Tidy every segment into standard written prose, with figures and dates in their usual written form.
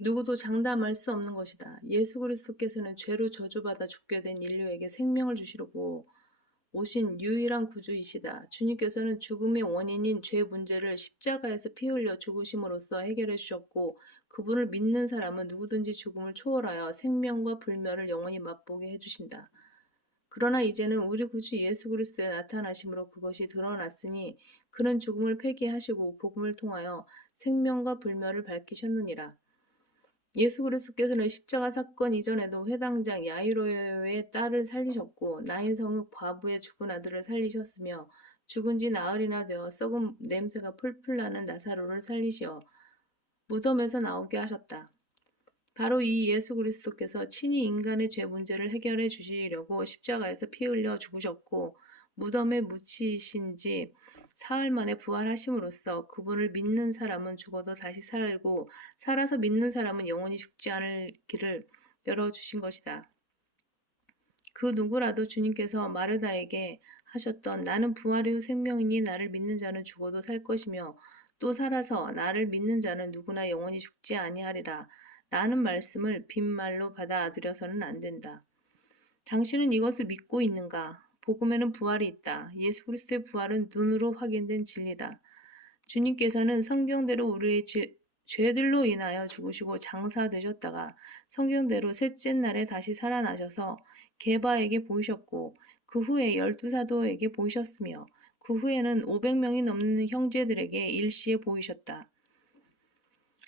누구도 장담할 수 없는 것이다. 예수 그리스도께서는 죄로 저주받아 죽게 된 인류에게 생명을 주시려고 오신 유일한 구주이시다. 주님께서는 죽음의 원인인 죄 문제를 십자가에서 피 흘려 죽으심으로써 해결해 주셨고 그분을 믿는 사람은 누구든지 죽음을 초월하여 생명과 불멸을 영원히 맛보게 해주신다. 그러나 이제는 우리 구주 예수 그리스도의 나타나심으로 그것이 드러났으니 그는 죽음을 폐기하시고 복음을 통하여 생명과 불멸을 밝히셨느니라. 예수 그리스도께서는 십자가 사건 이전에도 회당장 야이로의 딸을 살리셨고 나인 성읍 과부의 죽은 아들을 살리셨으며 죽은 지 나흘이나 되어 썩은 냄새가 풀풀 나는 나사로를 살리시어 무덤에서 나오게 하셨다. 바로 이 예수 그리스도께서 친히 인간의 죄 문제를 해결해 주시려고 십자가에서 피 흘려 죽으셨고 무덤에 묻히신 지 사흘 만에 부활하심으로써 그분을 믿는 사람은 죽어도 다시 살고 살아서 믿는 사람은 영원히 죽지 않을 길을 열어주신 것이다. 그 누구라도 주님께서 마르다에게 하셨던 나는 부활 이후 생명이니 나를 믿는 자는 죽어도 살 것이며 또 살아서 나를 믿는 자는 누구나 영원히 죽지 아니하리라 라는 말씀을 빈말로 받아들여서는 안 된다. 당신은 이것을 믿고 있는가? 복음에는 부활이 있다. 예수 그리스도의 부활은 눈으로 확인된 진리다. 주님께서는 성경대로 우리의 죄들로 인하여 죽으시고 장사되셨다가 성경대로 셋째 날에 다시 살아나셔서 게바에게 보이셨고 그 후에 12사도에게 보이셨으며 그 후에는 500명이 넘는 형제들에게 일시에 보이셨다.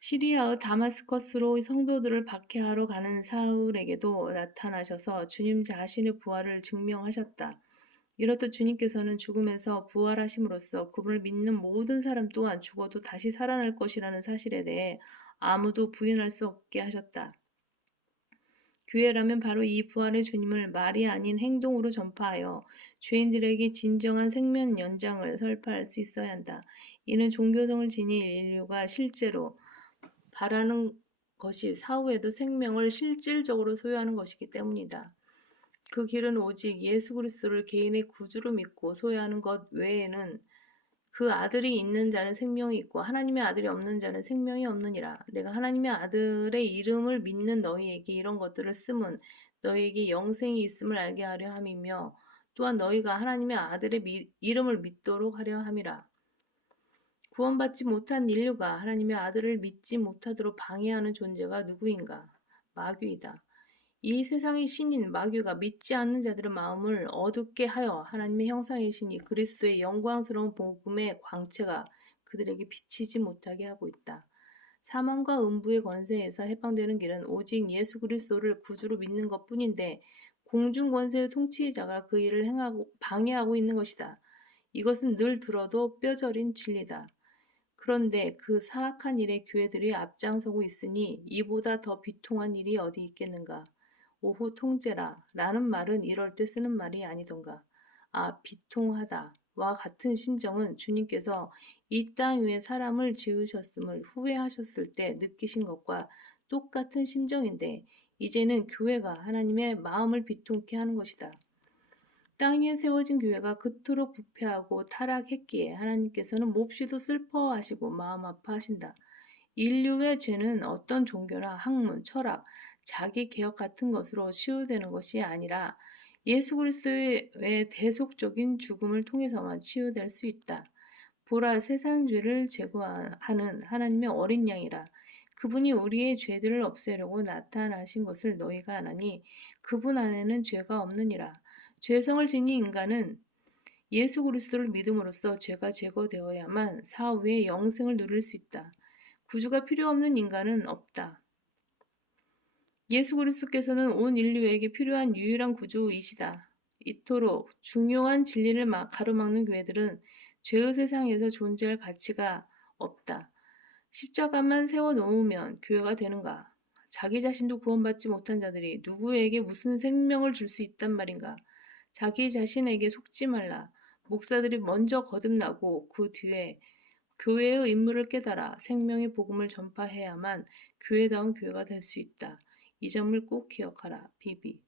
시리아의 다마스커스로 성도들을 박해하러 가는 사울에게도 나타나셔서 주님 자신의 부활을 증명하셨다. 이렇듯 주님께서는 죽음에서 부활하심으로써 그분을 믿는 모든 사람 또한 죽어도 다시 살아날 것이라는 사실에 대해 아무도 부인할 수 없게 하셨다. 교회라면 바로 이 부활의 주님을 말이 아닌 행동으로 전파하여 죄인들에게 진정한 생명 연장을 설파할 수 있어야 한다. 이는 종교성을 지닌 인류가 실제로 바라는 것이 사후에도 생명을 실질적으로 소유하는 것이기 때문이다. 그 길은 오직 예수 그리스도를 개인의 구주로 믿고 소유하는 것 외에는 그 아들이 있는 자는 생명이 있고 하나님의 아들이 없는 자는 생명이 없느니라. 내가 하나님의 아들의 이름을 믿는 너희에게 이런 것들을 쓰면 너희에게 영생이 있음을 알게 하려 함이며 또한 너희가 하나님의 아들의 이름을 믿도록 하려 함이라. 구원받지 못한 인류가 하나님의 아들을 믿지 못하도록 방해하는 존재가 누구인가? 마귀이다. 이 세상의 신인 마귀가 믿지 않는 자들의 마음을 어둡게 하여 하나님의 형상이시니 그리스도의 영광스러운 복음의 광채가 그들에게 비치지 못하게 하고 있다. 사망과 음부의 권세에서 해방되는 길은 오직 예수 그리스도를 구주로 믿는 것뿐인데 공중 권세의 통치자가 그 일을 방해하고 있는 것이다. 이것은 늘 들어도 뼈저린 진리다. 그런데 그 사악한 일에 교회들이 앞장서고 있으니 이보다 더 비통한 일이 어디 있겠는가? 오호 통제라 라는 말은 이럴 때 쓰는 말이 아니던가. 아 비통하다 와 같은 심정은 주님께서 이 땅 위에 사람을 지으셨음을 후회하셨을 때 느끼신 것과 똑같은 심정인데 이제는 교회가 하나님의 마음을 비통케 하는 것이다. 땅 위에 세워진 교회가 그토록 부패하고 타락했기에 하나님께서는 몹시도 슬퍼하시고 마음 아파하신다. 인류의 죄는 어떤 종교나 학문, 철학, 자기 개혁 같은 것으로 치유되는 것이 아니라 예수 그리스도의 대속적인 죽음을 통해서만 치유될 수 있다. 보라 세상 죄를 제거하는 하나님의 어린 양이라. 그분이 우리의 죄들을 없애려고 나타나신 것을 너희가 아나니 그분 안에는 죄가 없느니라. 죄성을 지닌 인간은 예수 그리스도를 믿음으로써 죄가 제거되어야만 사후에 영생을 누릴 수 있다. 구주가 필요 없는 인간은 없다. 예수 그리스도께서는 온 인류에게 필요한 유일한 구주이시다. 이토록 중요한 진리를 가로막는 교회들은 죄의 세상에서 존재할 가치가 없다. 십자가만 세워놓으면 교회가 되는가? 자기 자신도 구원받지 못한 자들이 누구에게 무슨 생명을 줄 수 있단 말인가? 자기 자신에게 속지 말라. 목사들이 먼저 거듭나고 그 뒤에 교회의 임무를 깨달아 생명의 복음을 전파해야만 교회다운 교회가 될 수 있다. 이 점을 꼭 기억하라. 비비.